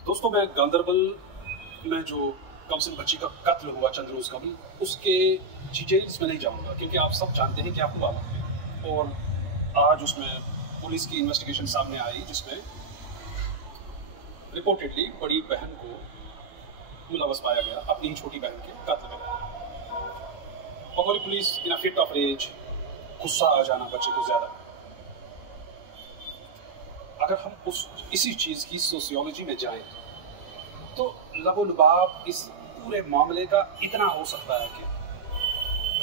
दोस्तों, मैं गांधरबल में जो कमसिन बच्ची का कत्ल हुआ चंद रोज कबल, उसके डिटेल्स में नहीं जाऊंगा क्योंकि आप सब जानते हैं क्या हुआ वहाँ पे। और आज उसमें पुलिस की इन्वेस्टिगेशन सामने आई जिसमें रिपोर्टेडली बड़ी बहन को मुलव्वस पाया गया अपनी ही छोटी बहन के कत्ल में। Bengali police in fit of rage, गुस्सा आ जाना बच्चे को ज्यादा। अगर हम इसी चीज की सोशियोलॉजी में जाएं तो लबोलुबाब इस पूरे मामले का इतना हो सकता है कि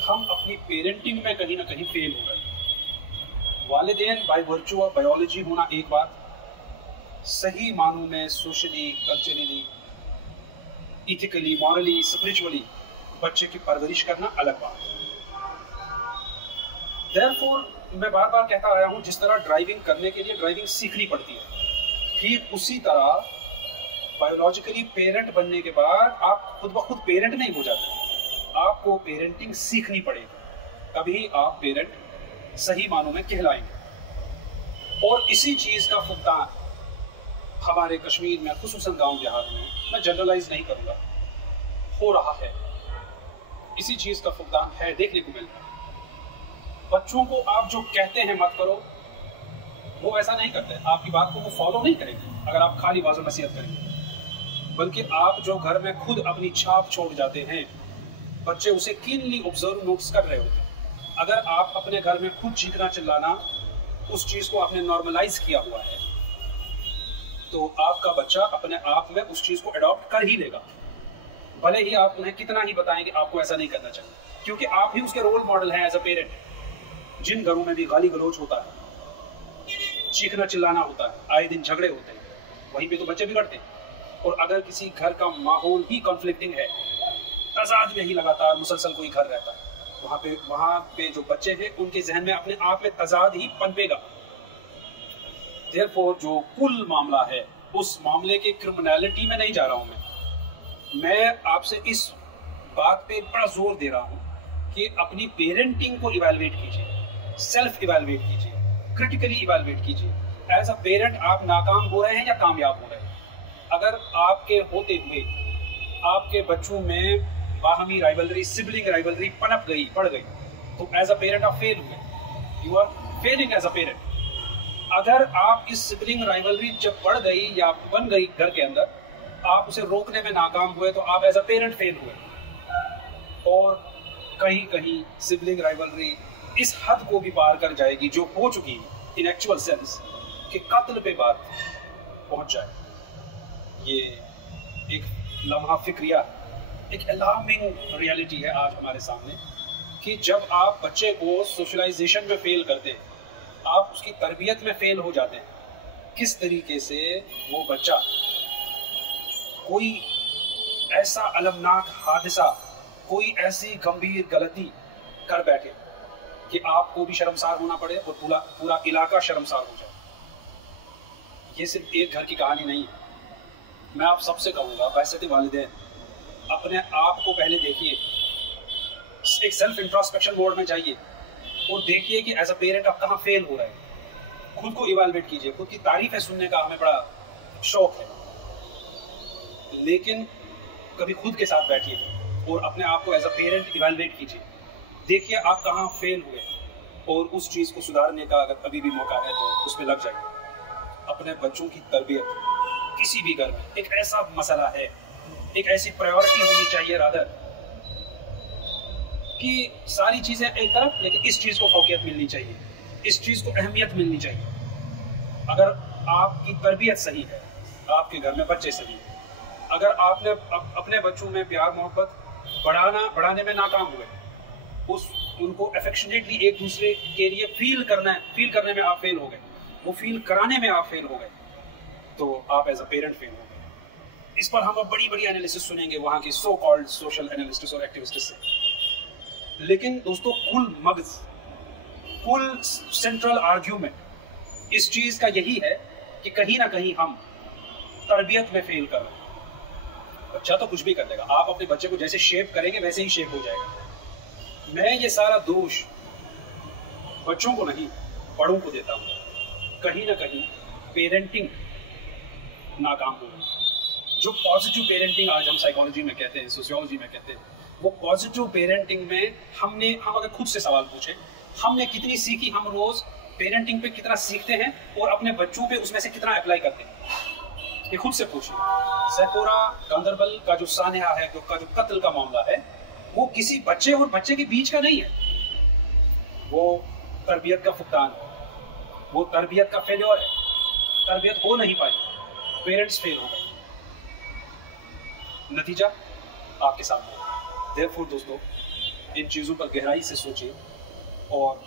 हम अपनी पेरेंटिंग में कहीं ना कहीं फेल हो गए। वालिदैन बाय वर्चू ऑफ बायोलॉजी होना एक बात, सही मानों में socially, culturally, ethically, morally, spiritually बच्चे की परवरिश करना अलग बात है। देयरफॉर मैं बार बार कहता आया हूं, जिस तरह ड्राइविंग करने के लिए ड्राइविंग सीखनी पड़ती है, ठीक उसी तरह बायोलॉजिकली पेरेंट बनने के बाद आप खुद ब खुद पेरेंट नहीं हो जाते। आपको पेरेंटिंग सीखनी पड़ेगी, तभी आप पेरेंट सही मानों में कहलाएंगे। और इसी चीज का फुकदान हमारे कश्मीर में, खुसूसन गांव देहात में, मैं जनरलाइज नहीं करूंगा, हो रहा है। इसी चीज का फुकदान है देखने को मिलता है। बच्चों को आप जो कहते हैं मत करो, वो ऐसा नहीं करते। आपकी बात को वो फॉलो नहीं करेंगे अगर आप खाली बाजू नसीहत करेंगे, बल्कि आप जो घर में खुद अपनी छाप छोड़ जाते हैं, बच्चे उसे कीनली ऑब्जर्व, नोट्स कर रहे होते हैं। अगर आप अपने घर में खुद चीखना चिल्लाना, उस चीज को आपने नॉर्मलाइज किया हुआ है, तो आपका बच्चा अपने आप में उस चीज को अडॉप्ट कर ही लेगा, भले ही आप उन्हें कितना ही बताएंगे आपको ऐसा नहीं करना चाहिए, क्योंकि आप ही उसके रोल मॉडल हैं एज अ पेरेंट। जिन घरों में भी गाली गलौज होता है, चीखना चिल्लाना होता है, आए दिन झगड़े होते हैं, वहीं पे तो बच्चे बिगड़ते हैं। और अगर किसी घर का माहौल ही कॉन्फ्लिक्टिंग है, तजाद में ही लगातार मुसलसल कोई घर रहता है, वहां पे जो बच्चे हैं उनके जहन में अपने आप में तजाद ही पनपेगा। देयरफॉर जो कुल मामला है, उस मामले के क्रिमिनलिटी में नहीं जा रहा हूं मैं आपसे इस बात पे बड़ा जोर दे रहा हूं कि अपनी पेरेंटिंग को इवैल्यूएट कीजिए, सेल्फ इवैल्यूएट कीजिए, क्रिटिकली इवैल्यूएट कीजिए। एज अ पेरेंट आप नाकाम हो रहे हैं या कामयाब हो रहे हैं? अगर आपके होते हुए आपके बच्चों में बाहमी राइवलरी, सिबलिंग राइवलरी पनप गई, बढ़ गई, तो एज अ पेरेंट आप फेल हुए। You are failing as a parent. अगर आप इस सिबलिंग राइवलरी जब बढ़ गई या बन गई घर के अंदर, आप उसे रोकने में नाकाम हुए, तो आप एज अ पेरेंट फेल हुए। और कहीं कहीं सिबलिंग राइवलरी इस हद को भी पार कर जाएगी जो हो चुकी इन एक्चुअल सेंस कि कत्ल पे बात पहुंच जाए। ये एक लम्हा फिक्रिया, एक अलार्मिंग रियलिटी है आज हमारे सामने कि जब आप बच्चे को सोशलाइजेशन में फेल करते हैं, आप उसकी तरबियत में फेल हो जाते हैं। किस तरीके से वो बच्चा कोई ऐसा अलमनाक हादसा, कोई ऐसी गंभीर गलती कर बैठे कि आपको भी शर्मसार होना पड़े और पूरा इलाका शर्मसार हो जाए। ये सिर्फ एक घर की कहानी नहीं है। मैं आप सबसे कहूँगा, बहसते वालिदैन, अपने आप को पहले देखिए, एक सेल्फ इंट्रोस्पेक्शन मोड में जाइए और देखिए कि एज अ पेरेंट आप कहाँ फेल हो रहे हैं। खुद को इवैल्यूएट कीजिए। खुद की तारीफें सुनने का हमें बड़ा शौक है, लेकिन कभी खुद के साथ बैठिए और अपने आप को एज अ पेरेंट इवैल्यूएट कीजिए। देखिए आप कहाँ फेल हुए और उस चीज़ को सुधारने का अगर अभी भी मौका है तो उसमें लग जाइए। अपने बच्चों की तरबियत किसी भी घर में एक ऐसा मसला है, एक ऐसी प्रायोरिटी होनी चाहिए रादर कि सारी चीजें एक तरफ, लेकिन इस चीज को फौकियत मिलनी चाहिए, इस चीज को अहमियत मिलनी चाहिए। अगर आपकी तरबियत सही है, आपके घर में बच्चे सही है, अगर आपने अपने बच्चों में प्यार मोहब्बत बढ़ाने में नाकाम हुए, उनको अफेक्शनेटली एक दूसरे के लिए फील करने में आप फेल हो गए, वो फील कराने में आप फेल हो गए, तो आप एज अ पेरेंट फेल हो गए। इस पर हम अब बड़ी बड़ी एनालिसिस सुनेंगे वहां की सो कॉल्ड सोशल एनालिस्ट्स और एक्टिविस्ट्स से। लेकिन दोस्तों, कुल सेंट्रल आर्ग्यूमेंट इस चीज का यही है कि कहीं ना कहीं हम तरबियत में फेल कर रहे हैं। बच्चा तो कुछ भी कर देगा, आप अपने बच्चे को जैसे शेप करेंगे वैसे ही शेप हो जाएगा। मैं ये सारा दोष बच्चों को नहीं, बड़ों को देता हूं। कहीं ना कहीं पेरेंटिंग नाकाम हो गई। जो पॉजिटिव पेरेंटिंग आज हम साइकोलॉजी में कहते हैं, सोशियोलॉजी में कहते हैं, वो पॉजिटिव पेरेंटिंग में हम अगर खुद से सवाल पूछे, हमने कितनी सीखी, हम रोज पेरेंटिंग पे कितना सीखते हैं और अपने बच्चों पे उसमें से कितना अप्लाई करते हैं, ये खुद से पूछिए। सैकोरा गांदरबल का जो सानेहा है, जो कत्ल का मामला है, वो किसी बच्चे और बच्चे के बीच का नहीं है, वो तरबियत का फुकदान है, वो तरबियत का फेल्योर है, तरबियत हो नहीं पाई, पेरेंट्स फेल हो गए, नतीजा आपके सामने है। देयरफॉर दोस्तों, इन चीज़ों पर गहराई से सोचें और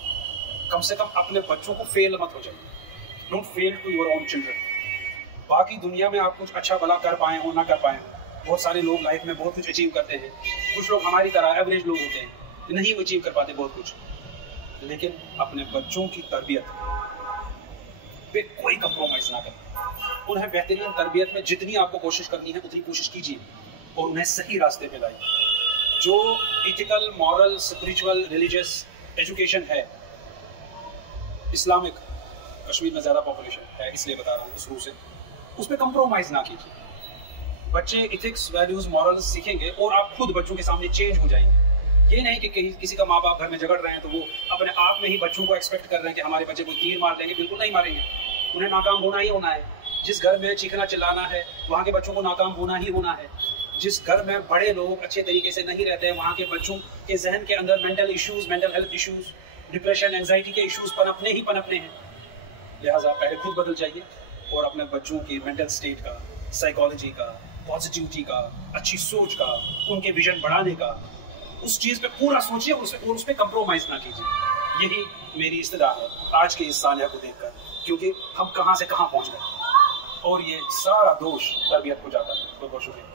कम से कम अपने बच्चों को फेल मत हो जाइए। Don't fail to your own children. बाकी दुनिया में आप कुछ अच्छा भला कर पाए हो ना कर पाए हो, बहुत सारे लोग लाइफ में बहुत कुछ अचीव करते हैं, कुछ लोग हमारी तरह एवरेज लोग होते हैं, नहीं अचीव कर पाते बहुत कुछ, लेकिन अपने बच्चों की तरबियत पे कोई कंप्रोमाइज ना करें। उन्हें बेहतरीन तरबियत में जितनी आपको कोशिश करनी है उतनी कोशिश कीजिए और उन्हें सही रास्ते पे लाइए। जो ethical, moral, spiritual, religious education है, इस्लामिक, कश्मीर में ज़्यादा पॉपुलेशन है इसलिए बता रहा हूँ शुरू से, उस पर कंप्रोमाइज़ ना कीजिए। बच्चे इथिक्स, वैल्यूज़, मॉरल्स सीखेंगे और आप खुद बच्चों के सामने चेंज हो जाएंगे। ये नहीं कि किसी का माँ बाप घर में झगड़ रहे हैं तो वो अपने आप में ही बच्चों को एक्सपेक्ट कर रहे हैं कि हमारे बच्चे को तीर मार देंगे। बिल्कुल नहीं मारेंगे, उन्हें नाकाम होना ही होना है। जिस घर में चीखना चिल्लाना है वहाँ के बच्चों को नाकाम होना ही होना है। जिस घर में बड़े लोग अच्छे तरीके से नहीं रहते हैं वहाँ के बच्चों के जहन के अंदर mental issues, mental health issues, depression, anxiety के इश्यूज पनपने हैं। लिहाजा पहले खुद बदल जाइए और अपने बच्चों की मेंटल स्टेट का, साइकोलॉजी का, पॉजिटिविटी का, अच्छी सोच का, उनके विजन बढ़ाने का, उस चीज़ पे पूरा सोचिए और उस पर कंप्रोमाइज ना कीजिए। यही मेरी इस्तदा है आज के इस सानिया को देखकर, क्योंकि हम कहाँ से कहाँ पहुँच गए और ये सारा दोष तरबियत को जाता है। बहुत बहुत शुक्रिया।